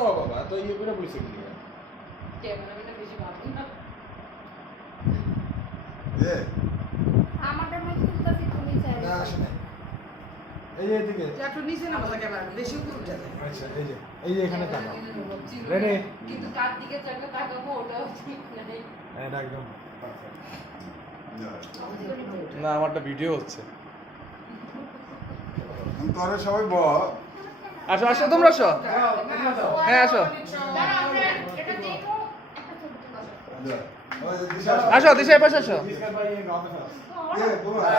বাবা তো ইয়ে করে বলছে কি ক্যামেরাম্যানটা বেশি ভাবুন না আমাদের মধ্যে তুলতাছি তুমি চাই না আসলে এই যে এদিকে একটু নিচে না বসা ক্যামেরা বেশি উপরে উঠে যায় আচ্ছা এই যে এখানে তাকাও রেডি কিন্তু কার দিকে চাইলে তাকাবো ওটাও ঠিক নাই এটা একদম না আমারটা ভিডিও হচ্ছে তোরা সবাই আসো আসো তোমরা আসো হ্যাঁ আসো দাঁড়া আমরা এটা দেখো একটা ছবি তুলবো আসো দিশাই পাশে আসো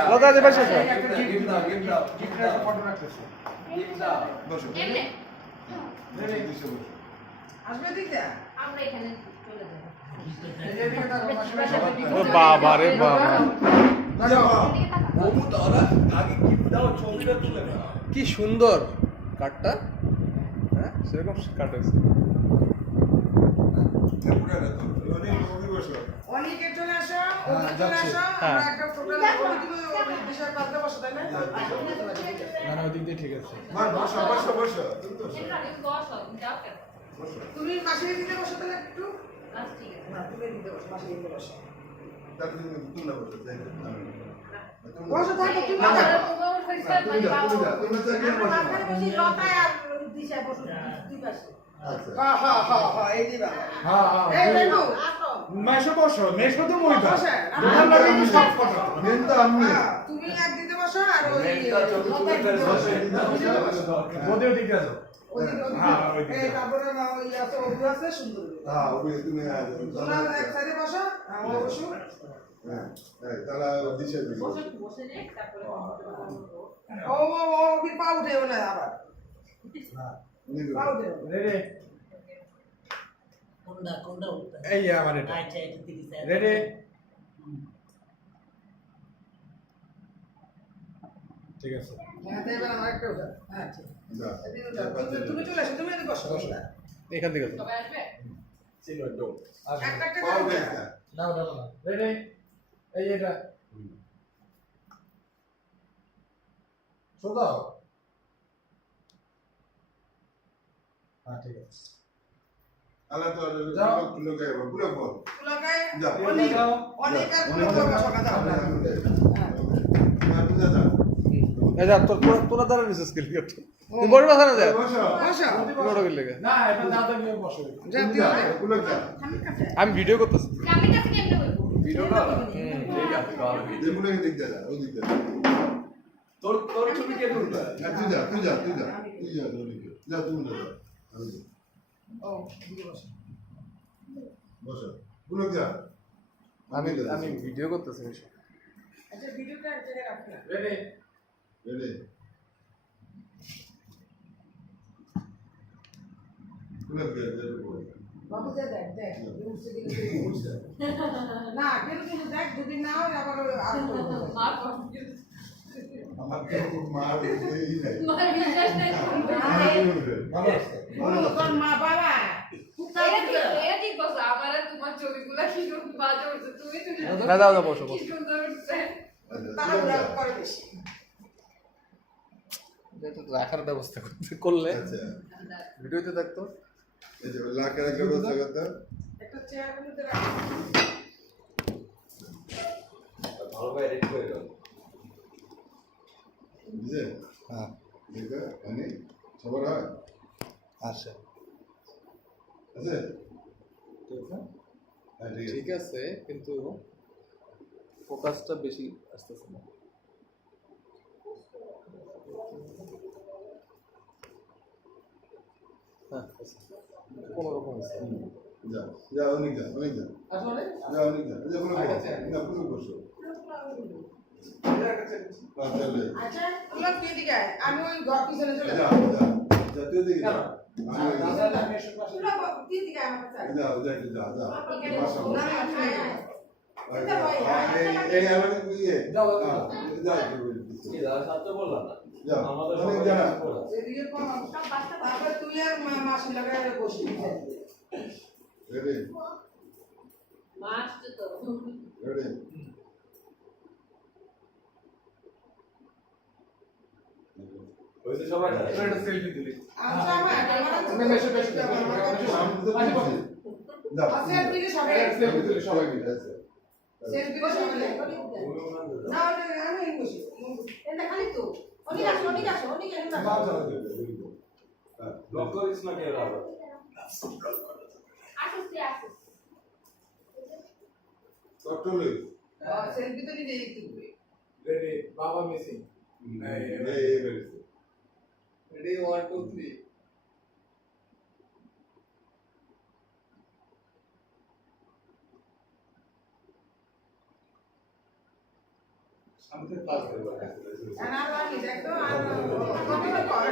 লতা দি পাশে আসো এমনে আসবে দিকে আমরা এখানে চলে যাব ও বাবা রে বাবা কি সুন্দর কাঠটা হ্যাঁ সেরকম কাঠ হয়েছে অনেকে চলে আসো হ্যাঁ, চলে যাচ্ছি। আসো হ্যাঁ। আমরা একটা টোটাল বিষয় পাল্টে বসা তাই না না ওই দিক দিয়ে ঠিক আছে যাও কেন তুমি পাশে দিতে বসো তাহলে একটু আচ্ছা ঠিক আছে না তুমি দিতে বসো পাশে দিতে বসো বসো বসো থাকো তুমি বাবা থাকো। তোমার পয়সা মানে বাবা আমরা মাথায় বসি লতায় আর দিশায় বসো দুই পাশে হ্যাঁ হ্যাঁ হ্যাঁ হ্যাঁ এই দিবা এই রেনু মেশো বসো মেশো তো মই দাও বসে তোমার লাগে আমি সব কথা তুমি এক দিতে বসো আর ওই মোদেও দিকে আসো ওদিকে হ্যাঁ, ওইদিকে। এই তারপরে না ওই আছে ওগুলো আছে সুন্দর তোমরা এক সাইডে বসো আমরা বসো বসে বসে নে তারপরে ও ও ও কি পা উঠেও না আবার পা উঠেও রেডি কোনটা উঠতে এই আমার এটা আচ্ছা এটা দিকে রেডি ঠিক আছে হ্যাঁ তাই এবার আমার একটা উঠা হ্যাঁ ঠিক এদিকে উঠা। তুমি চলে আসো তুমি এদিকে বসো এখান থেকে তো সবাই আসবে একটা একটা করে উঠা। নাও নাও নাও রেডি এই এটা সোদাও হ্যাঁ ঠিক আছে পুলকায় যাও। অনেক যাও। অনেক আর পুলকায় বসো কথা হবে এই যা তোরা দ্বারা রিসার্চ করলি তুমি বড় কথা না যা বসো বড় করলে না এটা দাদা গিয়ে বসো যা তুই উঠে। আমি ভিডিও করতেছি আমি কাছে কেমনে বলবো ভিডিওটা তোর ছবি কে তুলবে তুই যা ও এদিকে বসো বসো পুলক যা আমি ভিডিও করতেছি আচ্ছা ভিডিওটা এক জায়গায় রাখো না রেডি রেডি পুলক যা বাবু যা দেখ দেখ উঠছে দিকে উঠছে না কিন্তু তুমি দেখ যদি না হয় আবার ওই আর করবো। মা কনফিউজ আমার তো মার এই নাই মার বিশ্বাস নাই ভালো আছে তোর মা বাবা এরা ঠিক বসো আমার আর তোমার ছবিগুলো কি সুন্দর বাজে উঠছে তুমি তুমি না দাও বসো কি সুন্দর উঠছে তারা ওরা করে বেশি এটা তো রাখার ব্যবস্থা করলে আচ্ছা ভিডিওতে থাকতো এই যে লাখের একটা ব্যবস্থা করতে একটা চেয়ারের মধ্যে রাখো বুঝলে হ্যাঁ দেখো মানে সবার হয় আচ্ছা আছে হ্যাঁ ঠিক ঠিক আছে কিন্তু ফোকাসটা বেশি আসতেছে না হ্যাঁ কোনো রকম যা যা অনেক যা আসলে যা অনেক যা যা পুলক না পুলক বসো চলে আচ্ছা তোমরা কে দিকে আয়? আমি ওই ঘর পিছনে চলে যা যাই যা যা তুই দিকে যা তোমরা কে দিকে আয় আমার কাছে যা যা যা যা না, আয়, আয়। এই আমার ইয়ে যাও, যা যা অনেক যা এদিকে কম তারপরে তুই আর মাসি লাগায় বসি রেডি মা আসছে তো রেডি হয়েছে সবাই না এটা সেলফি তুলি আচ্ছা আমার না এসে বেশি আমি তো বলছি। না, আছে দিকে সবাই সেলফি তুলি সবাই মিলে আচ্ছা। সেলফি করে সবাই না ওটা আমি বসি এটা খালি তো ওনি আসো ওনি কেন না হ্যাঁ, ব্লক করিস না কেউ আবার আসুস তুই আসুস কট্টলি। সেলফি তো নিয়ে একটু রেডি বাবা মিসিং এই বেরিয়েছে। রেডি 1 2 3 সামনে ক্লাস করব আর আর দেখো আর কতটা করে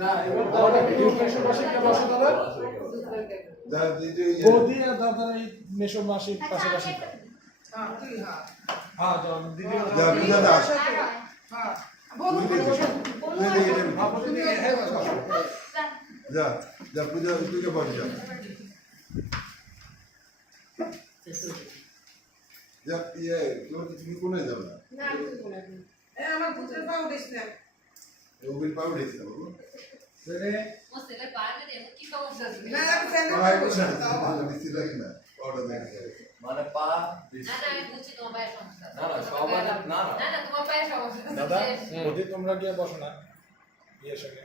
না এবার দাদা ভিডিও ক্যাশে বসে কে বসে দাদা যা দিতে বৌদি আর দাদা এই মেশো মাসির পাশাপাশি হ্যাঁ তুই হ্যাঁ হ্যাঁ জন দিদি যা পূজা দাস। হ্যাঁ বন্ধু তুই দেখে নে। আপনি দিকে হ্যাঁ বসো যা যা পূজা তুইকে বল যা। যা ইয়ে তুমি কোনে যাবে না? না তুই বলে এ আমার পুত্রের পাও দিস না ওবিল পাউ দিছে বাবু। রে মস্তেলে পারে দে কি সমস্যা আছে না আমি স্যান্ডেল পাই বসে দিছি লাগি না। ওটা দেখে। মানে পা না না আমি বুঝছি তোমার পায়ের সমস্যা না না সবাই না না না না তোমার পায়ের সমস্যা দাদা বৌদি তোমরা গিয়ে বসো না ইয়ে সঙ্গে